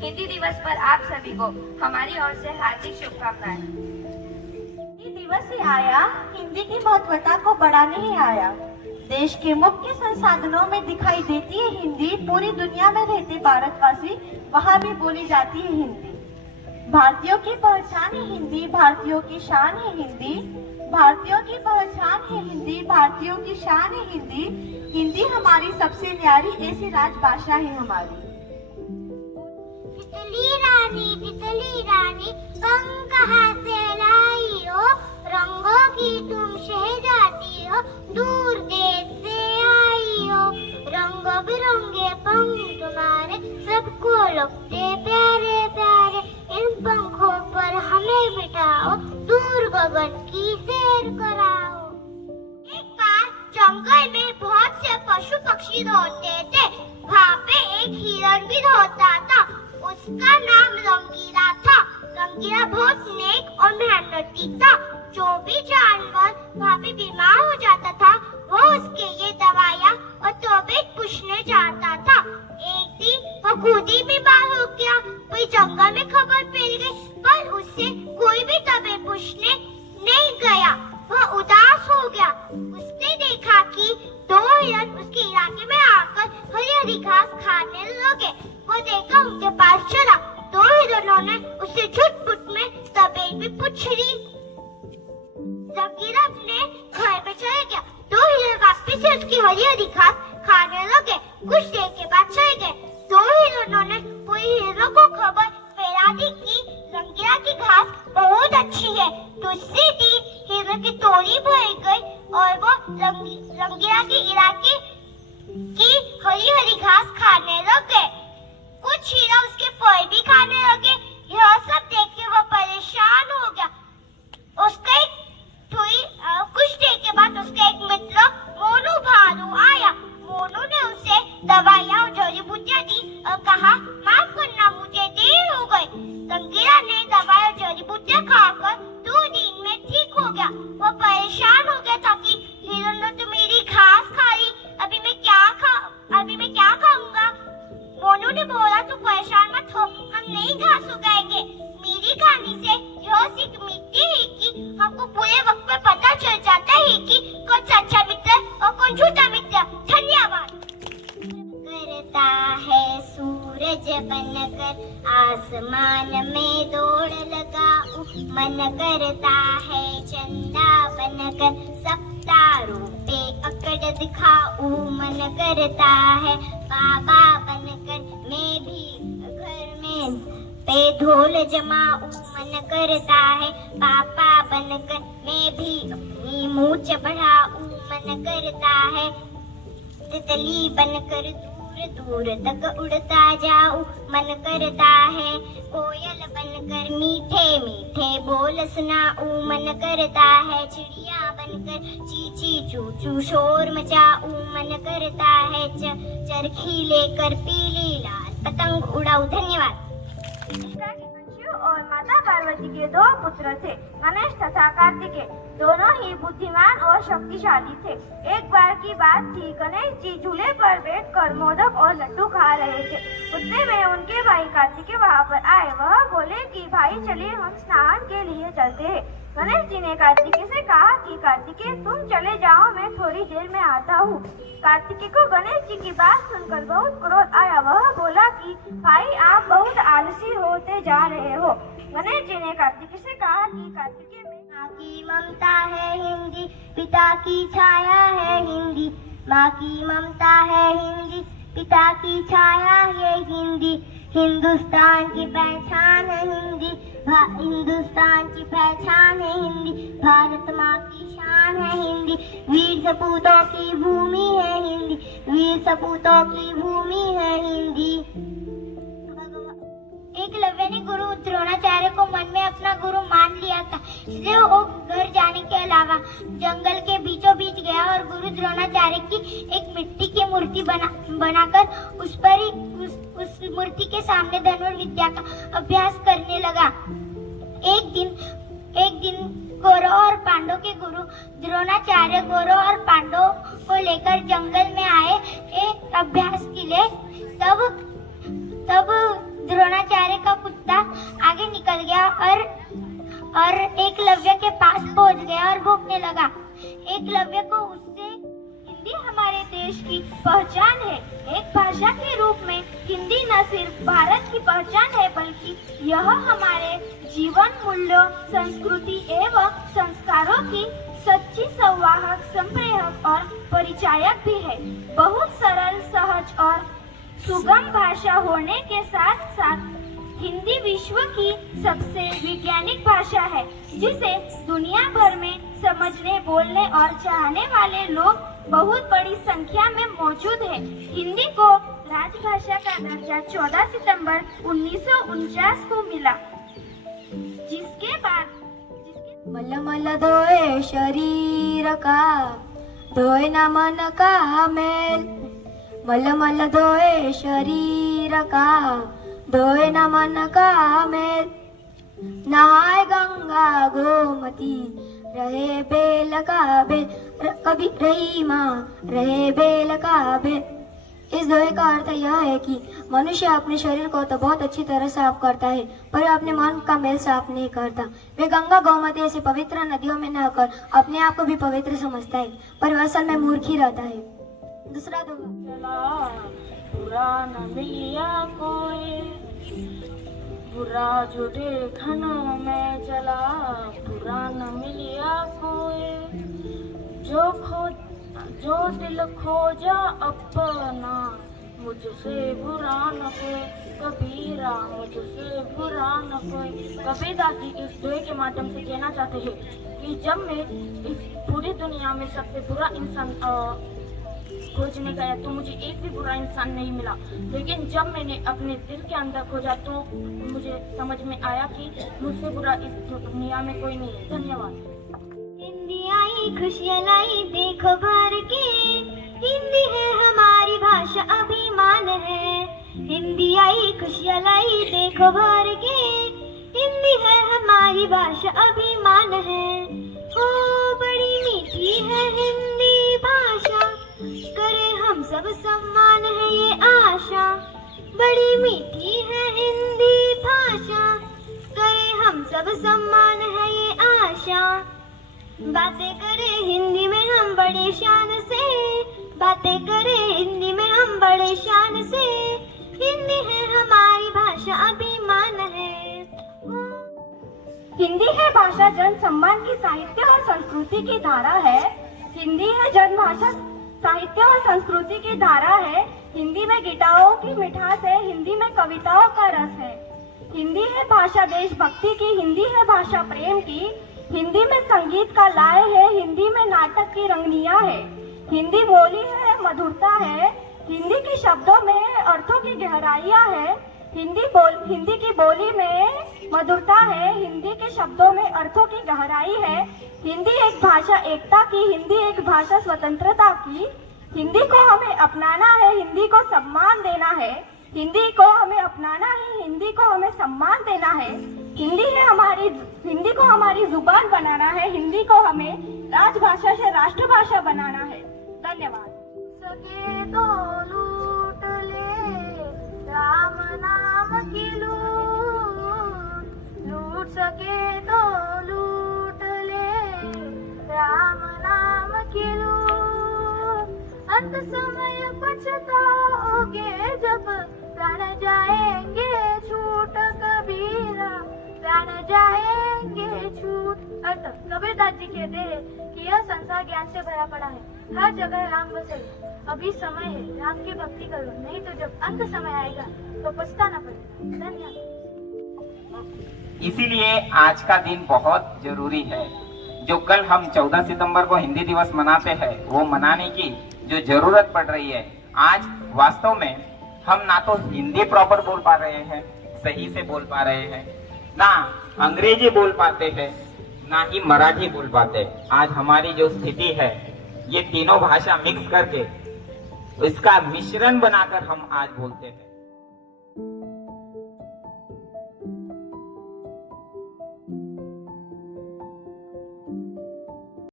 हिंदी दिवस पर आप सभी को हमारी ओर से हार्दिक शुभकामनाएं। हिंदी दिवस ही आया, हिंदी की महत्वता को बढ़ाने ही आया। देश के मुख्य संसाधनों में दिखाई देती है हिंदी। पूरी दुनिया में रहते भारतवासी वहाँ भी बोली जाती है हिंदी। भारतीयों की पहचान है हिंदी, भारतीयों की शान है हिंदी। भारतीयों की पहचान है हिंदी, भारतीयों की शान है हिंदी। हिंदी हमारी सबसे न्यारी ऐसी राजभाषा है हमारी। तितली रानी पंख कहाँ से लाई हो, रंगों की तुम शहजादी हो, दूर देश से आई हो। रंग बिरंगे पंख तुम्हारे सबको लगते प्यारे प्यारे, इन पंखों पर हमें बिठाओ, दूर गगन की सैर कराओ। एक बार जंगल में बहुत से पशु पक्षी दौड़ते थे। वहाँ पे एक हिरण भी दौड़ता था। उसका नाम रंगीला था। रंगीला बहुत नेक और मेहनती था। जो भी जानवर वहाँ पे बीमार हो जाता था, वो उसके लिए दवाइयाँ और तबीयत पूछने जाता था। एक दिन वो खुद ही बीमार हो गया। कोई जंगल में खबर फैल गई, पर उससे कोई भी तबीयत पूछने नहीं गया। वह उदास हो गया। उसने देखा कि दो हिरण उसके इलाके में आकर हरी हरी घास खाने लगे। वो देखा उनके पास चला। दो हिरणों ने उससे झुट-पुट में तबीयत भी पूछ ली। रंगीला अपने घर में चले गया। दो हिरण वापस से उसकी हरी हरी घास खाने लगे। कुछ देर के बाद चले गए। दो हिरणों ने पूरी हिरणों को खबर फैला दी कि रंगीला की घास बहुत अच्छी है। दूसरी दिन हिरण की टोली भर गई और वो रंगीला के इलाके की हरी हरी घास खाने लगे। कुछ हिरण उसके फल भी खाने लगे। यह सब देख के वो परेशान हो गया। उसका कुछ देर के बाद उसका एक मित्र मोनू भालू आया। मोनू ने उसे दवाइयाँ और जड़ी बूटियाँ दी और कहा, माफ करना, मुझे देर हो गई। रंगीला ने दवाई और जड़ी बूटियाँ खाकर 2 दिन में ठीक हो गया। वो परेशान हो गया था कि हिरण ने तो मेरी घास खा ली, अभी मैं क्या खाऊंगा। मोनू ने बोला, तू परेशान मत हो, हम नई घास उगाएंगे। मेरी कहानी से यह सीख मिलती है कि हमको पूरे वक्त में पता चल जाता है कि कौन सच्चा मित्र और कौन झूठा मित्र। धन्यवाद। करता है सूरज बनकर आसमान में दौड़ लगाऊं, मन करता है चंदा बनकर सितारों पे अकड़ दिखाऊं, मन करता है बाबा बनकर मैं भी घर में पे ढोल जमाऊं, मन करता है पापा बनकर मैं भी अपनी मूंछ बढ़ाऊं, मन करता है तितली बनकर दूर दूर तक उड़ता जाऊं, मन करता है कोयल बनकर मीठे मीठे बोल सुनाऊं, मन करता है चिड़िया बनकर ची ची चू चू शोर मचाऊं, मन करता है चरखी लेकर पीली लाल पतंग उड़ाऊं। धन्यवाद। और माता पार्वती के 2 पुत्र थे, गणेश तथा कार्तिकेय। दोनों ही बुद्धिमान और शक्तिशाली थे। एक बार की बात थी, गणेश जी झूले पर बैठकर मोदक और लड्डू खा रहे थे। उतने में उनके भाई कार्तिकेय वहाँ पर आए। वह बोले कि भाई चलिए हम स्नान के लिए चलते हैं। गणेश जी ने कार्तिकेय से कहा कि कार्तिकेय तुम चले जाओ, मैं थोड़ी देर में आता हूँ। कार्तिकेय को गणेश जी की बात सुनकर बहुत क्रोध आया। वह बोला कि भाई आप बहुत आलसी होते जा रहे हो। गणेश जी ने कार्तिकेय से कहा कि कार्तिकेय माँ की ममता है हिंदी, पिता की छाया है हिंदी, माँ की ममता है हिंदी, पिता की छाया है हिंदी, हिंदुस्तान की पहचान है हिंदी, हिंदुस्तान की पहचान है हिंदी, भारत माँ की शान है हिंदी, वीर सपूतों की भूमि है हिंदी, वीर सपूतों की भूमि है हिंदी। एकलव्य ने गुरु द्रोणाचार्य को मन में अपना गुरु मान लिया था, इसलिए वो घर जाने के अलावा जंगल के बीचों बीच गया और गुरु द्रोणाचार्य की एक मिट्टी की मूर्ति बनाकर उस मूर्ति के सामने धनुर्विद्या का अभ्यास करने लगा। एक दिन कौरव और पांडव के गुरु द्रोणाचार्य कौरव और पांडव को लेकर जंगल में आए अभ्यास के लिए। तब द्रोणाचार्य का कुत्ता आगे निकल गया और एकलव्य के पास पहुंच गया और भौंकने लगा। एकलव्य को उससे हिंदी हमारे देश की पहचान है। एक भाषा के रूप में हिंदी न सिर्फ भारत की पहचान है बल्कि यह हमारे जीवन मूल्यों, संस्कृति एवं संस्कारों की सच्ची संवाहक, संप्रेरक और परिचायक भी है। बहुत सरल, सहज और सुगम भाषा होने के साथ साथ हिंदी विश्व की सबसे वैज्ञानिक भाषा है, जिसे दुनिया भर में समझने, बोलने और चाहने वाले लोग बहुत बड़ी संख्या में मौजूद है। हिंदी को राजभाषा का दर्जा 14 सितंबर 1949 को मिला, जिसके बाद मल मल धोए शरीर का, धोए न मन का मैल। मल मल धोए शरीर का, धोए न मन का मैल। नहाए गंगा गोमती, रहे बेल का बेल। कभी रही माँ, रहे बेल का बेल। इस दोहे का अर्थ यह है कि मनुष्य अपने शरीर को तो बहुत अच्छी तरह साफ करता है, पर अपने मन का मैल साफ नहीं करता। वे गंगा गोमती ऐसी पवित्र नदियों में नहाकर अपने आप को भी पवित्र समझता है, पर वह असल में मूर्ख ही रहता है। दूसरा दोहा। चला बुरा न मिलिया कोई, बुरा जो देखन में चला, बुरा न मिलिया कोई। जो दिल खोजा अपना, मुझसे बुरा न कोई कबीरा, मुझसे बुरा न कोई। कबीर दास जी इस दोहे के माध्यम से कहना चाहते हैं कि जब मैं इस पूरी दुनिया में सबसे बुरा इंसान खोजने गया तो मुझे एक भी बुरा इंसान नहीं मिला, लेकिन जब मैंने अपने दिल के अंदर खोजा तो मुझे समझ में आया कि मुझसे बुरा इस दुनिया में कोई नहीं है। धन्यवाद। हिंदी आई खुशियाँ लाई देखो भर के, हिंदी है हमारी भाषा अभिमान है। हिंदी आई खुशियाँ लाई देखो भर के, हिंदी है हमारी भाषा अभिमान है। ओ बड़ी मीठी है हिंदी भाषा, करे हम सब सम्मान है ये आशा। बड़ी मीठी है हिंदी भाषा, करे हम सब सम्मान है ये आशा। बातें करें हिंदी में हम बड़े शान से, बातें करें हिंदी में हम बड़े शान से। हिंदी है हमारी भाषा अभिमान है। हिंदी है भाषा जन सम्मान की साहित्य और संस्कृति की धारा है। हिंदी है जन भाषा साहित्य और संस्कृति की धारा है। हिंदी में गीताओं की मिठास है, हिंदी में कविताओं का रस है। हिंदी है भाषा देशभक्ति की, हिंदी है भाषा प्रेम की। हिंदी में संगीत का लय है, हिंदी में नाटक की रंगनियां है। हिंदी बोली है, मधुरता है, हिंदी के शब्दों में अर्थों की गहराइयां है। हिंदी की बोली में मधुरता है, हिंदी के शब्दों में अर्थों की गहराई है। हिंदी एक भाषा एकता की, हिंदी एक भाषा स्वतंत्रता की। हिंदी को हमें अपनाना है, हिंदी को सम्मान देना है। हिंदी को हमें अपनाना है, हिंदी को हमें सम्मान देना है। हिंदी को हमारी जुबान बनाना है, हिंदी को हमें राजभाषा से राष्ट्रभाषा बनाना है। धन्यवाद। सके तो लूट ले राम नाम की लूट सके तो लूट ले राम नाम की लूट। अंत समय पछताओगे जब प्राण जाएंगे छूट कबीरा, प्राण जाएंगे छूट। अर्थ कबीर दास जी कहते हैं कि यह संसार ज्ञान से भरा पड़ा है, हर जगह राम बसे। अभी समय है, राम की भक्ति करो, नहीं तो जब अंत समय आएगा तो पछताना पड़ेगा। धन्यवाद। इसीलिए आज का दिन बहुत जरूरी है। जो कल हम 14 सितंबर को हिंदी दिवस मनाते हैं, वो मनाने की जो जरूरत पड़ रही है। आज वास्तव में हम ना तो हिंदी प्रॉपर बोल पा रहे हैं, सही से बोल पा रहे हैं, ना अंग्रेजी बोल पाते हैं, ना ही मराठी बोल पाते। आज हमारी जो स्थिति है, ये तीनों भाषा मिक्स करके इसका मिश्रण बनाकर हम आज बोलते हैं।